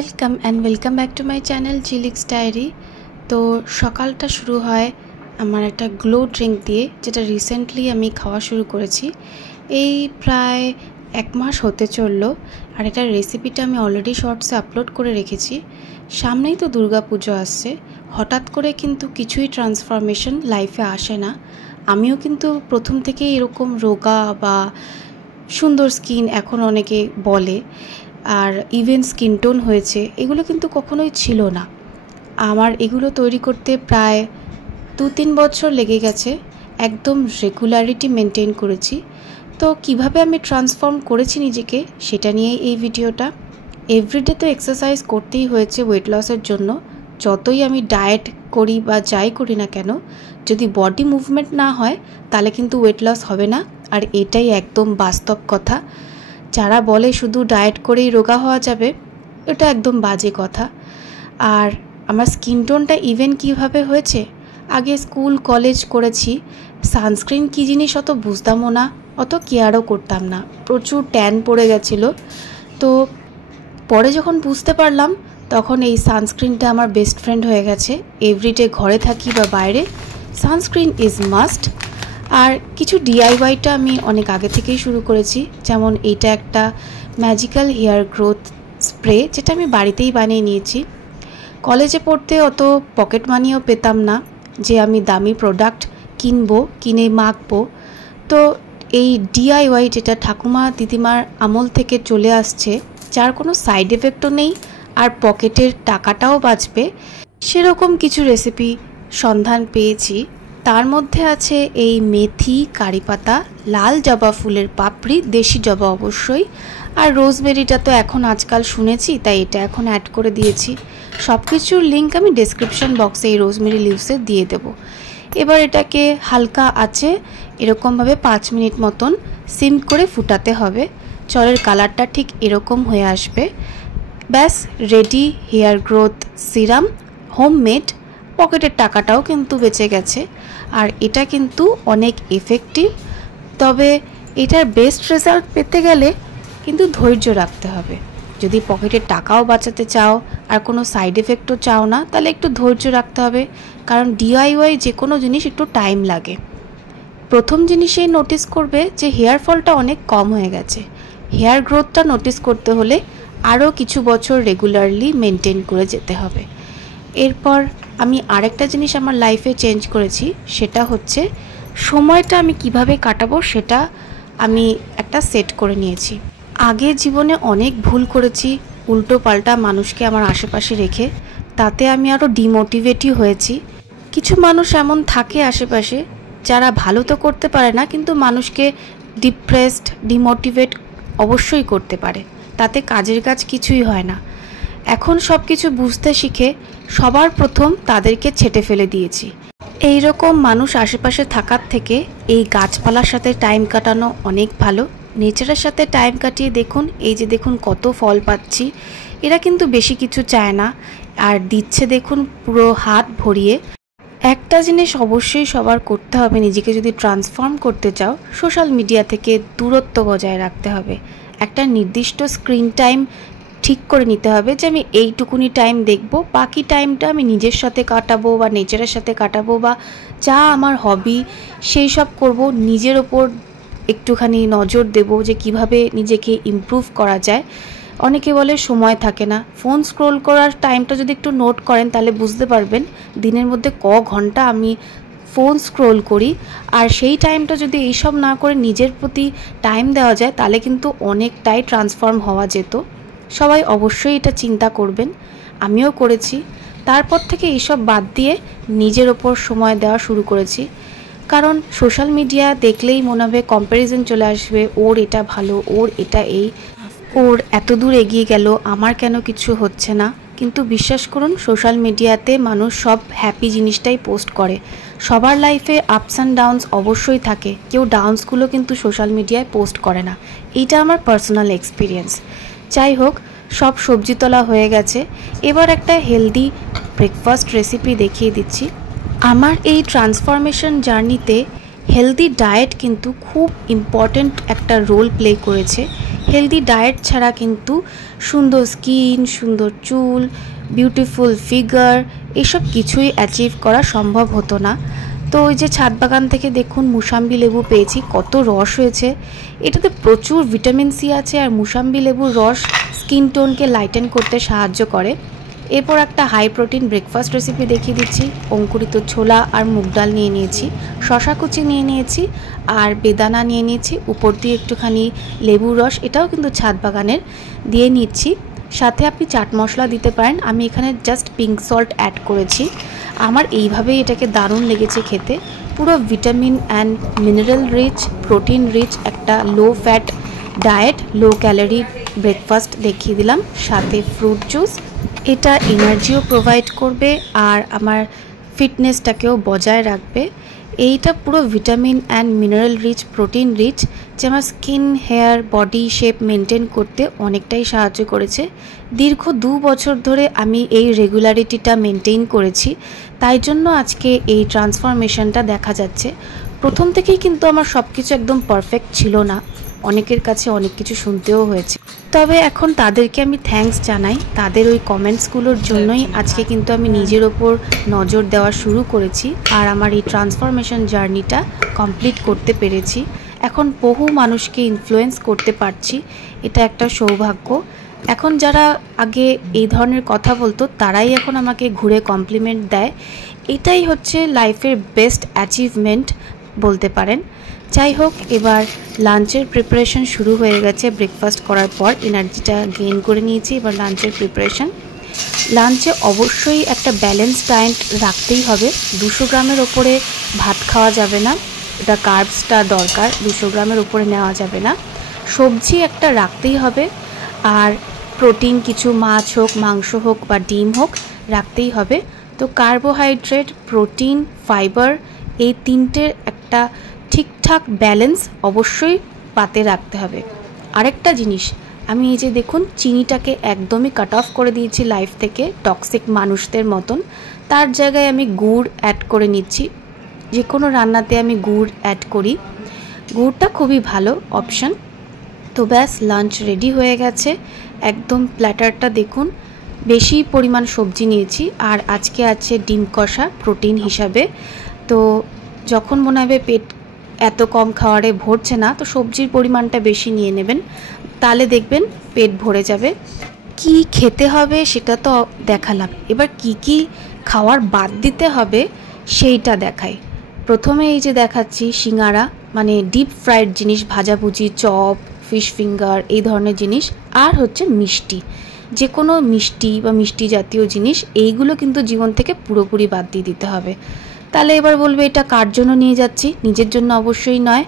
Welcome back to my channel জিলিক্স diary. তো সকালটা শুরু হয় আমার একটা গ্লো ড্রিঙ্ক দিয়ে, যেটা রিসেন্টলি আমি খাওয়া শুরু করেছি। এই প্রায় 1 মাস হতে চললো। আর এটার রেসিপিটা আমি অলরেডি শর্টসে আপলোড করে রেখেছি। সামনেই তো দুর্গা পুজো আসছে। হঠাৎ করে কিন্তু কিছুই ট্রান্সফরমেশন লাইফে আসে না। আমিও কিন্তু প্রথম থেকে এরকম রোগা বা সুন্দর স্কিন এখন অনেকে বলে, আর ইভেন স্কিন টোন হয়েছে, এগুলো কিন্তু কখনোই ছিল না। আমার এগুলো তৈরি করতে প্রায় 2-3 বছর লেগে গেছে। একদম রেগুলারিটি মেনটেন করেছি। তো কিভাবে আমি ট্রান্সফর্ম করেছি নিজেকে, সেটা নিয়েই এই ভিডিওটা। এভরিডে তো এক্সারসাইজ করতেই হয়েছে ওয়েট লসের জন্য। যতই আমি ডায়েট করি বা যাই করি না কেন, যদি বডি মুভমেন্ট না হয় তাহলে কিন্তু ওয়েট লস হবে না। আর এটাই একদম বাস্তব কথা। যারা বলে শুধু ডায়েট করেই রোগা হওয়া যাবে, এটা একদম বাজে কথা। আর আমার স্কিন টোনটা ইভেন কিভাবে হয়েছে, আগে স্কুল কলেজ করেছি, সানস্ক্রিন কী জিনিস অত বুঝতামও না, অত কেয়ারও করতাম না, প্রচুর ট্যান পড়ে গেছিলো। তো পরে যখন বুঝতে পারলাম, তখন এই সানস্ক্রিনটা আমার বেস্ট ফ্রেন্ড হয়ে গেছে। এভরিডে ঘরে থাকি বা বাইরে, সানস্ক্রিন ইজ মাস্ট। আর কিছু ডিআইওয়াইটা আমি অনেক আগে থেকেই শুরু করেছি। যেমন এইটা একটা ম্যাজিক্যাল হেয়ার গ্রোথ স্প্রে, যেটা আমি বাড়িতেই বানিয়ে নিয়েছি। কলেজে পড়তে অত পকেট মানিও পেতাম না যে আমি দামি প্রোডাক্ট কিনে মাখবো। তো এই ডিআইওয়াই, যেটা ঠাকুমা দিদিমার আমল থেকে চলে আসছে, যার কোনো সাইড এফেক্টও নেই আর পকেটের টাকাটাও বাঁচবে, সেরকম কিছু রেসিপি সন্ধান পেয়েছি। তার মধ্যে আছে এই মেথি, কারি পাতা, লাল জবা ফুলের পাপড়ি, দেশি জবা অবশ্যই, আর রোজমেরিটা তো এখন আজকাল শুনেছি, তাই এটা এখন অ্যাড করে দিয়েছি। সব কিছুর লিঙ্ক আমি ডেসক্রিপশন বক্সে এই রোজমেরি লিভসে দিয়ে দেব। এবার এটাকে হালকা আছে এরকমভাবে 5 মিনিট মতন সিম করে ফুটাতে হবে। জলের কালারটা ঠিক এরকম হয়ে আসবে। ব্যাস ready hair growth serum, homemade. পকেটের টাকাটাও কিন্তু বেঁচে গেছে। আর এটা কিন্তু অনেক এফেক্টিভ। তবে এটার বেস্ট রেজাল্ট পেতে গেলে কিন্তু ধৈর্য রাখতে হবে। যদি পকেটের টাকাও বাঁচাতে চাও আর কোনো সাইড এফেক্টও চাও না, তাহলে একটু ধৈর্য রাখতে হবে। কারণ ডিআইওয়াই যে কোনো জিনিস একটু টাইম লাগে। প্রথম জিনিসেই নোটিস করবে যে হেয়ার ফলটা অনেক কম হয়ে গেছে। হেয়ার গ্রোথটা নোটিস করতে হলে আরও কিছু বছর রেগুলারলি মেনটেন করে যেতে হবে। এরপর আমি আরেকটা জিনিস আমার লাইফে চেঞ্জ করেছি, সেটা হচ্ছে সময়টা আমি কিভাবে কাটাবো, সেটা আমি একটা সেট করে নিয়েছি। আগে জীবনে অনেক ভুল করেছি, উল্টো পাল্টা মানুষকে আমার আশেপাশে রেখে, তাতে আমি আরও ডিমোটিভেটই হয়েছি। কিছু মানুষ এমন থাকে আশেপাশে, যারা ভালো তো করতে পারে না, কিন্তু মানুষকে ডিপ্রেসড, ডিমোটিভেট অবশ্যই করতে পারে। তাতে কাজের কাজ কিছুই হয় না। এখন সব কিছু বুঝতে শিখে সবার প্রথম তাদেরকে ছেঁটে ফেলে দিয়েছি। এই রকম মানুষ আশেপাশে থাকার থেকে এই গাছপালার সাথে টাইম কাটানো অনেক ভালো। নেচারের সাথে টাইম কাটিয়ে দেখুন, এই যে দেখুন কত ফল পাচ্ছি। এরা কিন্তু বেশি কিছু চায় না, আর দিচ্ছে দেখুন পুরো হাত ভরিয়ে। একটা জিনিস অবশ্যই সবার করতে হবে, নিজেকে যদি ট্রান্সফর্ম করতে চাও, সোশ্যাল মিডিয়া থেকে দূরত্ব বজায় রাখতে হবে। একটা নির্দিষ্ট স্ক্রিন টাইম ঠিক করে নিতে হবে যে আমি এইটুকুনি টাইম দেখব, বাকি টাইমটা আমি নিজের সাথে কাটাবো বা নেচারের সাথে কাটাবো, বা যা আমার হবি সেই সব করব। নিজের ওপর একটুখানি নজর দেব যে কিভাবে নিজেকে ইমপ্রুভ করা যায়। অনেকে বলে সময় থাকে না। ফোন স্ক্রোল করার টাইমটা যদি একটু নোট করেন, তাহলে বুঝতে পারবেন দিনের মধ্যে ঘন্টা আমি ফোন স্ক্রোল করি। আর সেই টাইমটা যদি এইসব না করে নিজের প্রতি টাইম দেওয়া যায়, তাহলে কিন্তু অনেকটাই ট্রান্সফর্ম হওয়া যেত। সবাই অবশ্যই এটা চিন্তা করবেন, আমিও করেছি। তারপর থেকে এইসব বাদ দিয়ে নিজের ওপর সময় দেওয়া শুরু করেছি। কারণ সোশ্যাল মিডিয়া দেখলেই মনে হবে কম্প্যারিজন চলে আসবে, ওর এটা ভালো, ওর এটা এই, ওর এত দূর এগিয়ে গেল, আমার কেন কিছু হচ্ছে না। কিন্তু বিশ্বাস করুন, সোশ্যাল মিডিয়াতে মানুষ সব হ্যাপি জিনিসটাই পোস্ট করে। সবার লাইফে আপস অ্যান্ড ডাউনস অবশ্যই থাকে, কেউ ডাউনসগুলো কিন্তু সোশ্যাল মিডিয়ায় পোস্ট করে না। এইটা আমার পার্সোনাল এক্সপিরিয়েন্স। যাই হোক, সব সবজি তোলা হয়ে গেছে। এবার একটা হেলদি ব্রেকফাস্ট রেসিপি দেখিয়ে দিচ্ছি। আমার এই ট্রান্সফরমেশন জার্নিতে হেলদি ডায়েট কিন্তু খুব ইম্পর্ট্যান্ট একটা রোল প্লে করেছে। হেলদি ডায়েট ছাড়া কিন্তু সুন্দর স্কিন, সুন্দর চুল, বিউটিফুল ফিগার এসব কিছুই অ্যাচিভ করা সম্ভব হতো না। তো ওই যে ছাদ বাগান থেকে দেখুন মুসাম্বি লেবু পেয়েছি, কত রস হয়েছে। এটাতে প্রচুর ভিটামিন সি আছে, আর মুসাম্বি লেবুর রস স্কিন টোনকে লাইটেন করতে সাহায্য করে। এরপর একটা হাই প্রোটিন ব্রেকফাস্ট রেসিপি দেখিয়ে দিচ্ছি। অঙ্কুরিত ছোলা আর মুগ ডাল নিয়ে নিয়েছি, শশা কুচি নিয়ে নিয়েছি, আর বেদানা নিয়ে নিয়েছি। উপর দিয়ে একটুখানি লেবুর রস, এটাও কিন্তু ছাদ বাগানের, দিয়ে নিচ্ছি। সাথে আপনি চাট মশলা দিতে পারেন, আমি এখানে জাস্ট পিঙ্ক সল্ট অ্যাড করেছি। আমার এইভাবেই এটাকে দারুণ লেগেছে খেতে। পুরো vitamin and mineral rich, protein rich একটা low fat diet, low calorie breakfast দেখিয়ে দিলাম। সাথে ফ্রুট জুস, এটা এনার্জিও প্রোভাইড করবে আর আমার ফিটনেসটাকেও বজায় রাখবে। এইটা পুরো vitamin and mineral rich, protein rich, যে আমার skin, hair, body shape maintain করতে অনেকটাই সাহায্য করেছে। দীর্ঘ 2 বছর ধরে আমি এই রেগুলারিটিটা মেনটেন করেছি, তাই জন্য আজকে এই ট্রান্সফরমেশনটা দেখা যাচ্ছে। প্রথম থেকেই কিন্তু আমার সব কিছু একদম পারফেক্ট ছিল না, অনেকের কাছে অনেক কিছু শুনতেও হয়েছে। তবে এখন তাদেরকে আমি থ্যাঙ্কস জানাই, তাদের ওই কমেন্টসগুলোর জন্যই আজকে কিন্তু আমি নিজের ওপর নজর দেওয়া শুরু করেছি আর আমার এই ট্রান্সফরমেশন জার্নিটা কমপ্লিট করতে পেরেছি। এখন বহু মানুষকে ইনফ্লুয়েন্স করতে পারছি, এটা একটা সৌভাগ্য। এখন যারা আগে এই ধরনের কথা বলতো তারাই এখন আমাকে ঘুরে কমপ্লিমেন্ট দেয়, এটাই হচ্ছে লাইফের বেস্ট অ্যাচিভমেন্ট বলতে পারেন। যাই হোক, এবার লাঞ্চের প্রিপারেশন শুরু হয়ে গেছে। ব্রেকফাস্ট করার পর এনার্জিটা গেইন করে নিয়েছি, এবার লাঞ্চের প্রিপারেশন। লাঞ্চে অবশ্যই একটা ব্যালেন্স ডায়েট রাখতেই হবে। 200 গ্রামের ওপরে ভাত খাওয়া যাবে না, এটা কার্বসটা দরকার, 200 গ্রামের ওপরে নেওয়া যাবে না। সবজি একটা রাখতেই হবে, আর প্রোটিন কিছু মাছ হোক, মাংস হোক বা ডিম হোক রাখতেই হবে। তো কার্বোহাইড্রেট, প্রোটিন, ফাইবার এই তিনটের একটা ঠিকঠাক ব্যালেন্স অবশ্যই পাতে রাখতে হবে। আরেকটা জিনিস, আমি এই যে দেখুন চিনিটাকে একদমই কাট অফ করে দিয়েছি লাইফ থেকে, টক্সিক মানুষদের মতন। তার জায়গায় আমি গুড় অ্যাড করে নিচ্ছি। যে কোনো রান্নাতে আমি গুড় অ্যাড করি, গুড়টা খুবই ভালো অপশন। তো ব্যাস, লাঞ্চ রেডি হয়ে গেছে। একদম প্ল্যাটারটা দেখুন, বেশি পরিমাণ সবজি নিয়েছি, আর আজকে আছে ডিম কষা প্রোটিন হিসাবে। তো যখন মনে হবে পেট এত কম খাওয়ারে ভরছে না, তো সবজির পরিমাণটা বেশি নিয়ে নেবেন, তাহলে দেখবেন পেট ভরে যাবে। কি খেতে হবে সেটা তো দেখালাম, এবার কি কি খাওয়ার বাদ দিতে হবে সেইটা দেখাই। প্রথমে এই যে দেখাচ্ছি সিঙ্গারা, মানে ডিপ ফ্রাইড জিনিস, ভাজাভুজি, চপ, ফিশ ফিঙ্গার এই ধরনের জিনিস, আর হচ্ছে মিষ্টি, যে কোনো মিষ্টি বা মিষ্টি জাতীয় জিনিস, এইগুলো কিন্তু জীবন থেকে পুরোপুরি বাদ দিয়ে দিতে হবে। তাহলে এবার বলবে এটা কার জন্য নিয়ে যাচ্ছি, নিজের জন্য অবশ্যই নয়,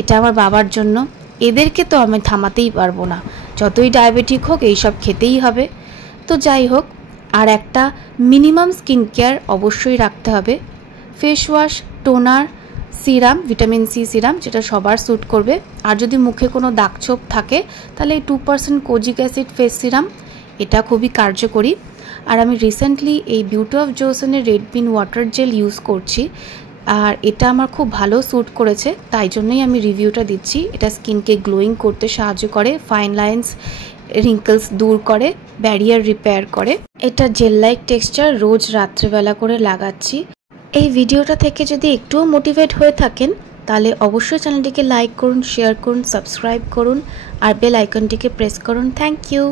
এটা আমার বাবার জন্য। এদেরকে তো আমি থামাতেই পারবো না, যতই ডায়াবেটিক হোক এইসব খেতেই হবে। তো যাই হোক, আর একটা মিনিমাম স্কিন কেয়ার অবশ্যই রাখতে হবে। Face wash, toner, serum, vitamin C serum, যেটা সবার স্যুট করবে। আর যদি মুখে কোনো দাগছোপ থাকে তাহলে 2% কোজিক অ্যাসিড ফেস সিরাম, এটা খুবই কার্যকরী। আর আমি রিসেন্টলি এই বিউটি অফ জোসনের red bean water gel use করছি, আর এটা আমার খুব ভালো স্যুট করেছে, তাই জন্যই আমি রিভিউটা দিচ্ছি। এটা স্কিনকে গ্লোয়িং করতে সাহায্য করে, ফাইন লাইন্স, রিঙ্কলস দূর করে, ব্যারিয়ার রিপেয়ার করে। এটা জেল লাইক টেক্সচার, রোজ রাত্রেবেলা করে লাগাচ্ছি। এই ভিডিওটা থেকে যদি একটুও মোটিভেট হয়ে থাকেন তাহলে অবশ্যই চ্যানেলটিকে লাইক করুন, শেয়ার করুন, সাবস্ক্রাইব করুন আর বেল আইকনটিকে প্রেস করুন। Thank you.